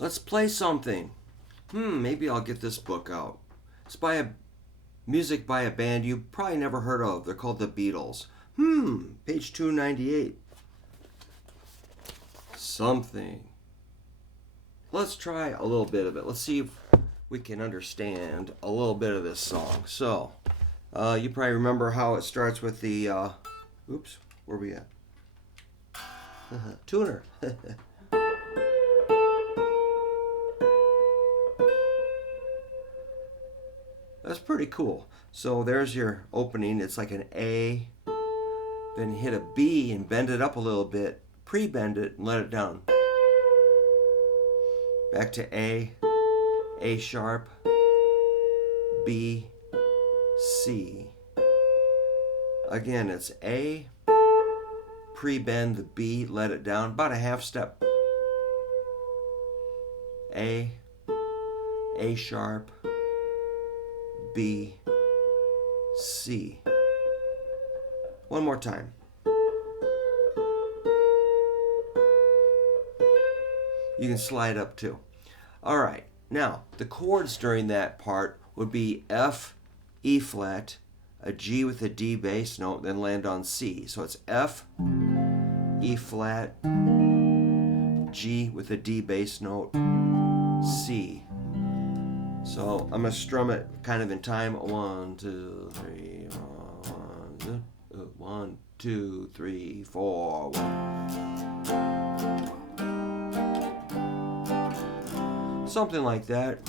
Let's play something. Maybe I'll get this book out. It's music by a band you probably never heard of. They're called the Beatles. Page 298. Something. Let's try a little bit of it. Let's see if we can understand a little bit of this song. So, you probably remember how it starts with the, oops, where are we at? Tuner. That's pretty cool. So there's your opening. It's like an A, then hit a B and bend it up a little bit, pre-bend it and let it down. Back to A sharp, B, C. Again, it's A, pre-bend the B, let it down, about a half step. A sharp, B, C. One more time. You can slide up too. All right. Now, the chords during that part would be F, E flat, a G with a D bass note, then land on C. So it's F, E flat, G with a D bass note, C. So I'm going to strum it kind of in time. 1, 2, 3, 1, 2, 3, 4, 1. Something like that.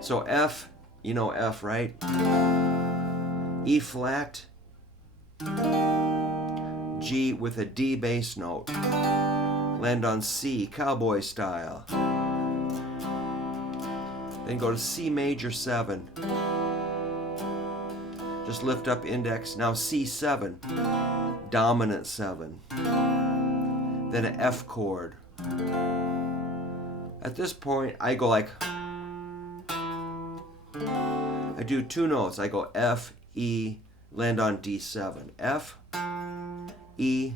So F, you know F, right? E flat, G with a D bass note. Land on C, cowboy style. Then go to C major 7. Just lift up index. Now C7, dominant 7. Then an F chord. At this point, I go like, I do 2 notes. I go F, E, land on D7. F, E,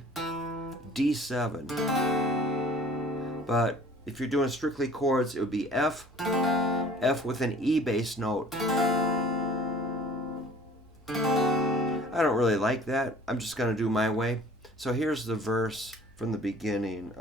D7. But if you're doing strictly chords, it would be F, F with an E bass note. I don't really like that. I'm just going to do my way. So here's the verse from the beginning.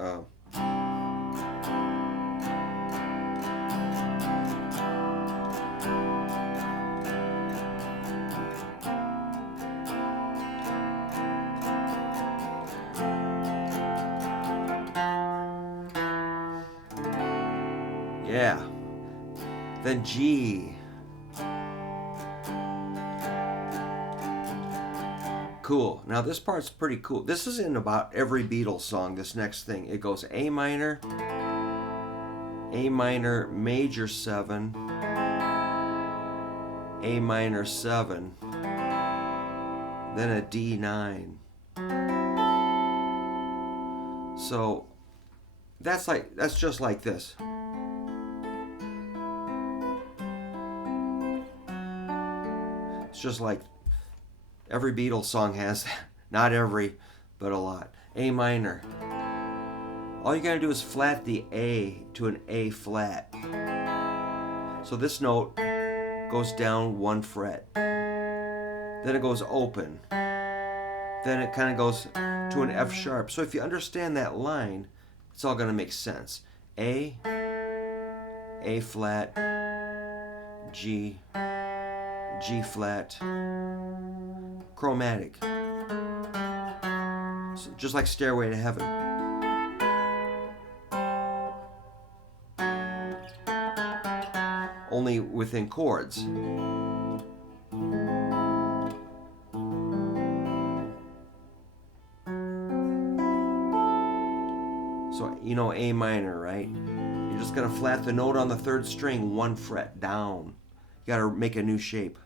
Yeah. Then G. Cool. Now this part's pretty cool. This is in about every Beatles song, this next thing. It goes A minor major 7, A minor 7, then a D9. So that's just like this. It's just like every Beatles song has that. Not every, but a lot. A minor. All you gotta do is flat the A to an A flat. So this note goes down 1 fret. Then it goes open. Then it kind of goes to an F sharp. So if you understand that line, it's all gonna make sense. A flat, G, G flat, chromatic. So just like Stairway to Heaven. Only within chords. So you know A minor, right? You're just gonna flat the note on the 3rd string 1 fret down. You gotta make a new shape.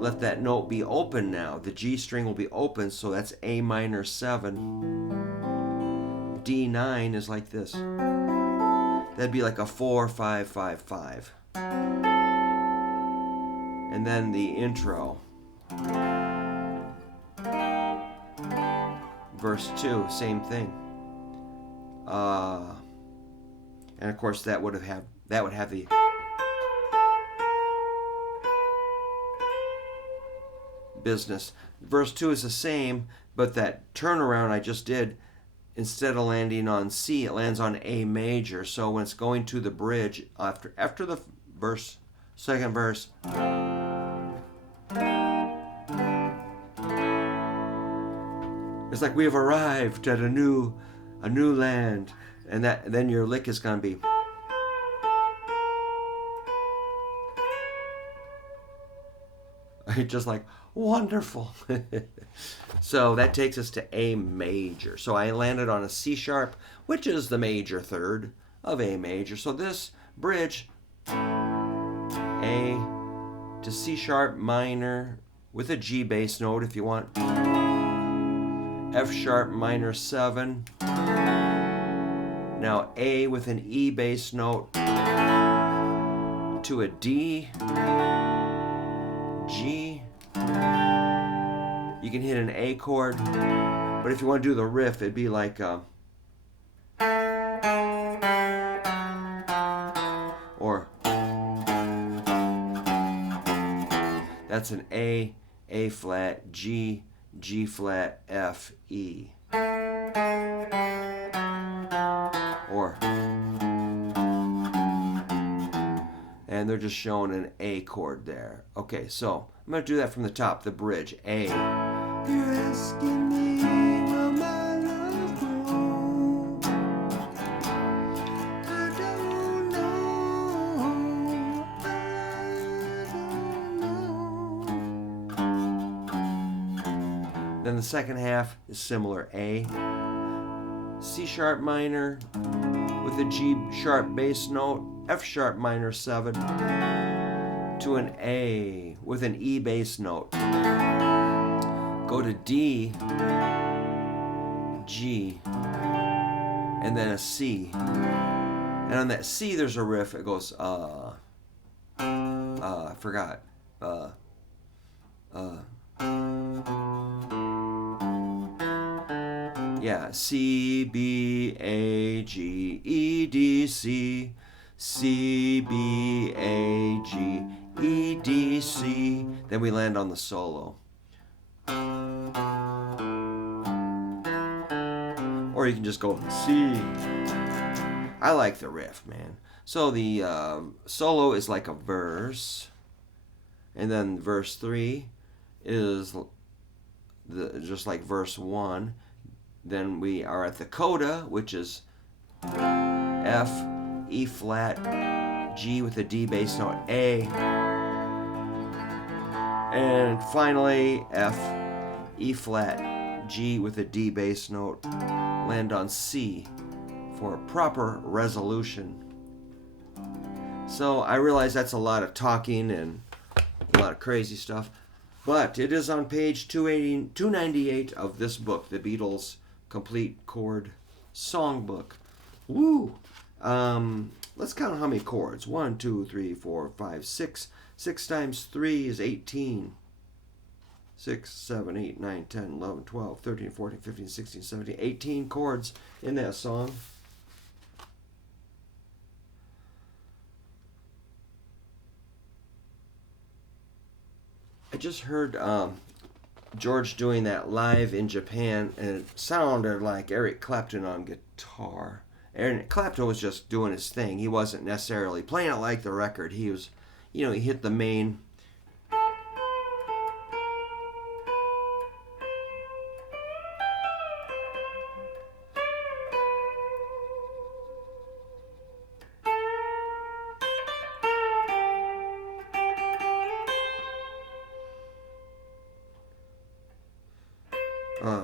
Let that note be open now. The G string will be open, so that's A minor 7. D9 is like this. That'd be like a 4, 5, 5, 5. And then the intro. verse 2, same thing. And of course that would have the business. Verse 2 is the same, but that turnaround I just did, instead of landing on C, it lands on A major. So when it's going to the bridge after the verse, second verse, it's like we have arrived at a new land, and then your lick is going to be. Just like wonderful. So that takes us to A major. So I landed on a C sharp, which is the major third of A major. So this bridge, A to C sharp minor with a G bass note if you want, F sharp minor 7, now A with an E bass note to a D, G. You can hit an A chord, but if you want to do the riff, it'd be like or that's an A flat, G flat, F, E. Or, and they're just showing an A chord there. Okay, so I'm going to do that from the top, the bridge. A. You're asking me, will my love grow? I don't know. Then the second half is similar. A, C sharp minor with a G sharp bass note, F sharp minor 7 to an A with an E bass note. Go to D, G, and then a C. And on that C there's a riff. It goes I forgot. Yeah, C, B, A, G, E, D, C, C, B, A, G, E, D, C. Then we land on the solo. Or you can just go C. I like the riff, man. So the solo is like a verse, and then verse 3 is just like verse 1. Then we are at the coda, which is F, E flat, G with a D bass note, A. And finally, F, E flat, G with a D bass note, land on C for a proper resolution. So I realize that's a lot of talking and a lot of crazy stuff, but it is on page 298 of this book, The Beatles Complete Chord Songbook. Woo! Let's count how many chords. 1, 2, 3, 4, 5, 6. 6 times 3 is 18. 6, 7, 8, 9, 10, 11, 12, 13, 14, 15, 16, 17, 18 chords in that song. I just heard George doing that live in Japan, and it sounded like Eric Clapton on guitar. Eric Clapton was just doing his thing. He wasn't necessarily playing it like the record. He was, he hit the main.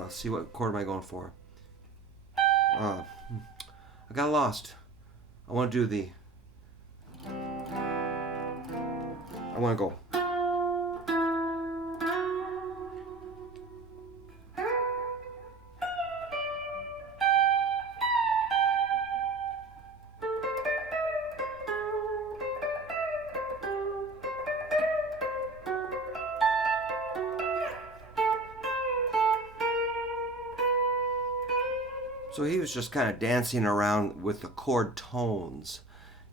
See what chord am I going for? I got lost. I want to do the. I want to go. So he was just kind of dancing around with the chord tones,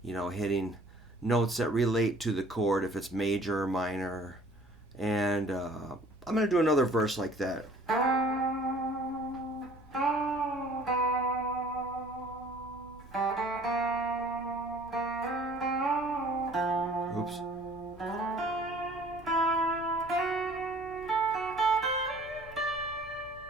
hitting notes that relate to the chord, if it's major or minor. And I'm going to do another verse like that. Oops.